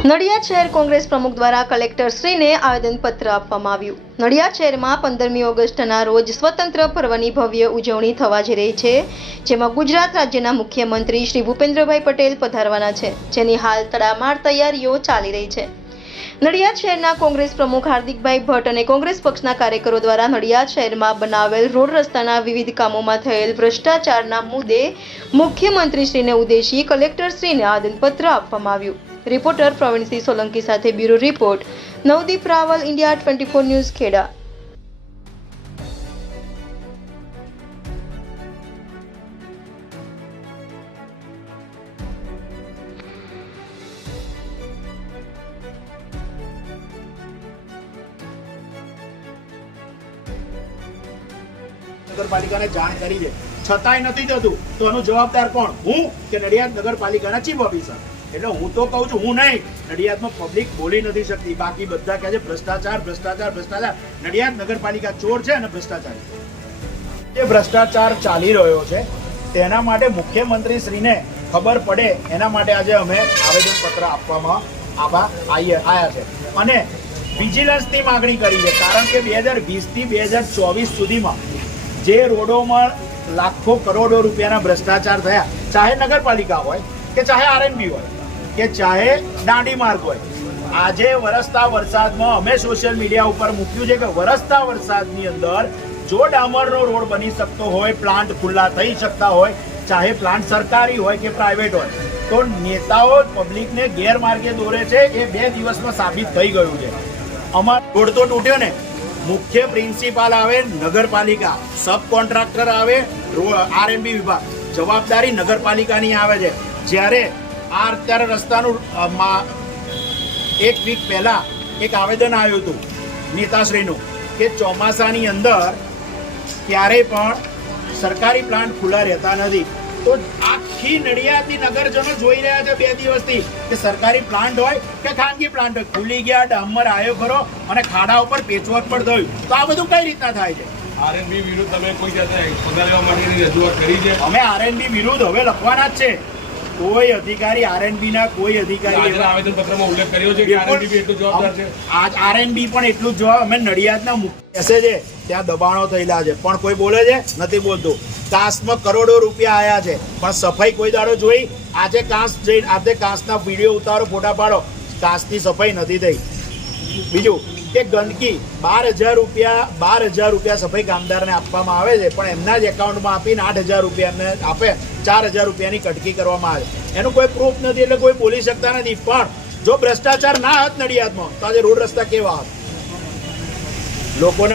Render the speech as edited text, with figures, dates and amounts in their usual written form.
નડિયાદ શહેર કોંગ્રેસ પ્રમુખ દ્વારા કલેક્ટરશ્રીને આવેદનપત્ર આપવામાં આવ્યું। નડિયાદ શહેરમાં 15મી ઓગસ્ટના રોજ સ્વતંત્ર પર્વની ભવ્ય ઉજવણી થવા જઈ રહી છે, જેમાં ગુજરાત રાજ્યના મુખ્યમંત્રી શ્રી ભૂપેન્દ્રભાઈ પટેલ પધારવાના છે, જેની હાલ તડામાર તૈયારીઓ ચાલી રહી છે। નડિયાદ શહેરના કોંગ્રેસ પ્રમુખ હાર્દિકભાઈ ભટ્ટ અને કોંગ્રેસ પક્ષના કાર્યકરો દ્વારા નડિયાદ શહેરમાં બનાવેલ રોડ રસ્તાના વિવિધ કામોમાં થયેલ ભ્રષ્ટાચારના મુદ્દે મુખ્યમંત્રીશ્રીને ઉદ્દેશી કલેક્ટરશ્રીને આવેદનપત્ર આપવામાં આવ્યું। રિપોર્ટર પ્રવીણસિંહ સોલંકી સાથે bureau report, Navdeep Raval, India 24 news, Kheda. નગરપાલિકાને જાણ કરી છે, છતાંય નથી થતું તો આનો જવાબદાર કોણ? હું કે નડિયાદ નગરપાલિકાના ચીફ ઓફિસર? એટલે હું તો કહું છું, હું નહીં, નડિયાદમાં પબ્લિક બોલી નથી શકતી, બાકી બધા કહે છે ભ્રષ્ટાચાર ભ્રષ્ટાચાર ભ્રષ્ટાચાર। નડિયાદ નગરપાલિકા ચોર છે અને ભ્રષ્ટાચારી છે। જે ભ્રષ્ટાચાર ચાલી રહ્યો છે તેના માટે મુખ્યમંત્રી શ્રીને ખબર પડે એના માટે આજે અમે આવેદનપત્ર આપવામાં આવ્યા છે અને વિજિલન્સની માગણી કરી છે, કારણ કે 2020 થી 2024 સુધીમાં જે રોડોમાં લાખો કરોડો રૂપિયાના ભ્રષ્ટાચાર થયા, ચાહે નગરપાલિકા હોય કે ચાહે આરએનબી હોય કે ચાહે દાંડી માર્ગ હોય, આજે વરસતા વરસાદમાં અમે સોશિયલ મીડિયા ઉપર મૂક્યું છે કે વરસતા વરસાદની અંદર જો ડામરનો રોડ બની શકતો હોય, પ્લાન્ટ ખુલ્લા થઈ શકતા હોય, ચાહે પ્લાન્ટ સરકારી હોય કે પ્રાઇવેટ હોય, તો નેતાઓ પબ્લિકને ગેરમાર્ગે દોરે છે। એ 2 દિવસમાં સાબિત થઈ ગયું છે। અમારો રોડ તો તૂટ્યો ને, મુખ્ય પ્રિન્સિપાલ આવે નગરપાલિકા, સબ કોન્ટ્રાક્ટર આવે આરએનબી વિભાગ, જવાબદારી નગરપાલિકાની આવે છે। જ્યારે અત્યારે રસ્તાનું 1 વીક પહેલા એક આવેદન આવ્યું હતું નેતાશ્રીનું કે ચોમાસાની અંદર ક્યારેય પણ સરકારી પ્લાન્ટ ખુલ્લા રહેતા નથી, તો આખી નડિયાદની નગરજનો જોઈ રહ્યા છે 2 દિવસથી કે સરકારી પ્લાન્ટ હોય કે ખાનગી પ્લાન્ટ હોય, ખુલી ગયા, ડામર આવ્યો ખરો અને ખાડા ઉપર પેચવર્ક પણ થયું, તો આ બધું કઈ રીતના થાય છે? આરએનબી વિરુદ્ધ તમે કોઈ જાતે પગાર લેવા માટેની રજૂઆત કરી છે? અમે આરએનબી વિરુદ્ધ હવે લખવાના જ છે। કોઈ અધિકારી આરએનબી ના કોઈ અધિકારી આવેદનપત્રમાં ઉલ્લેખ કર્યો છે કે આરએનબી એટલું જવાબદાર છે? આજ આરએનબી પણ એટલું જ જવાબ, અમે નડિયાદના મુખ્ય છે ત્યાં દબાણો થયેલા છે પણ કોઈ બોલે છે નથી બોલતું। કાંસમાં કરોડો રૂપિયા આયા છે પણ સફાઈ કોઈ દાડો જોઈ? આજે કાંસ જઈને આજે કાંસના વિડીયો ઉતારો, ફોટા પાડો, કાંસની સફાઈ નથી થઈ। બીજું કે ગંદકી 12,000 રૂપિયા સફાઈ કામદારને આપવામાં આવે છે, પણ એમના જ એકાઉન્ટમાં આપીને 8,000 રૂપિયા એમને આપે, 4,000 રૂપિયાની કટકી કરવામાં આવે, એનું કોઈ પ્રૂફ નથી એટલે કોઈ બોલી શકતા નથી। પણ જો ભ્રષ્ટાચાર ના હોત નડિયાદમાં તો આજે રોડ રસ્તા કેવા હોત? લોકોને